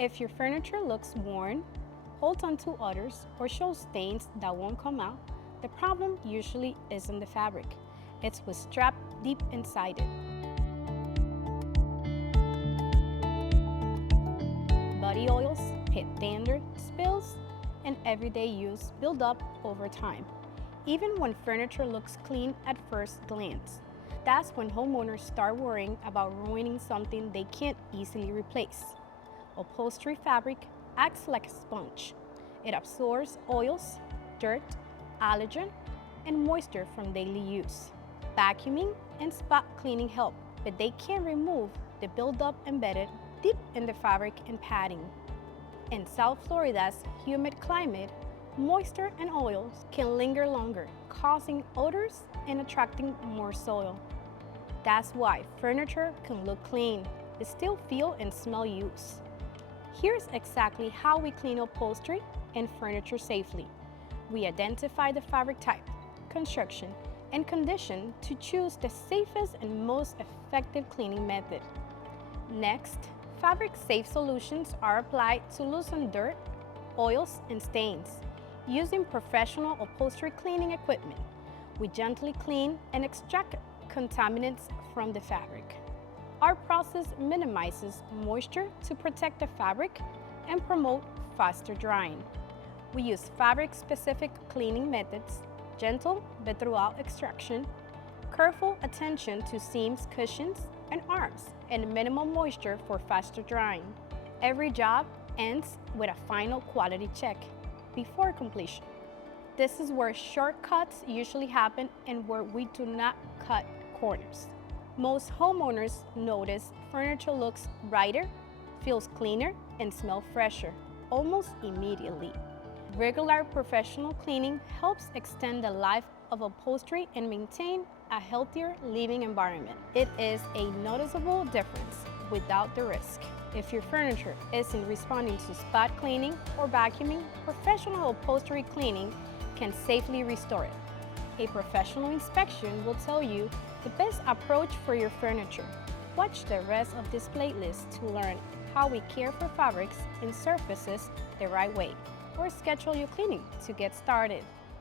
If your furniture looks worn, holds onto odors, or shows stains that won't come out, the problem usually isn't the fabric. It's what's trapped deep inside it. Body oils, pit dander, spills, and everyday use build up over time, even when furniture looks clean at first glance. That's when homeowners start worrying about ruining something they can't easily replace. Upholstery fabric acts like a sponge. It absorbs oils, dirt, allergen, and moisture from daily use. Vacuuming and spot cleaning help, but they can't remove the buildup embedded deep in the fabric and padding. In South Florida's humid climate, moisture and oils can linger longer, causing odors and attracting more soil. That's why furniture can look clean, but still feel and smell used. Here's exactly how we clean upholstery and furniture safely. We identify the fabric type, construction, and condition to choose the safest and most effective cleaning method. Next, fabric-safe solutions are applied to loosen dirt, oils, and stains. Using professional upholstery cleaning equipment, we gently clean and extract contaminants from the fabric. Our process minimizes moisture to protect the fabric and promote faster drying. We use fabric-specific cleaning methods, gentle but throughout extraction, careful attention to seams, cushions, and arms, and minimal moisture for faster drying. Every job ends with a final quality check before completion. This is where shortcuts usually happen and where we do not cut corners. Most homeowners notice furniture looks brighter, feels cleaner, and smells fresher almost immediately. Regular professional cleaning helps extend the life of upholstery and maintain a healthier living environment. It is a noticeable difference without the risk. If your furniture isn't responding to spot cleaning or vacuuming, professional upholstery cleaning can safely restore it. A professional inspection will tell you the best approach for your furniture. Watch the rest of this playlist to learn how we care for fabrics and surfaces the right way, or schedule your cleaning to get started.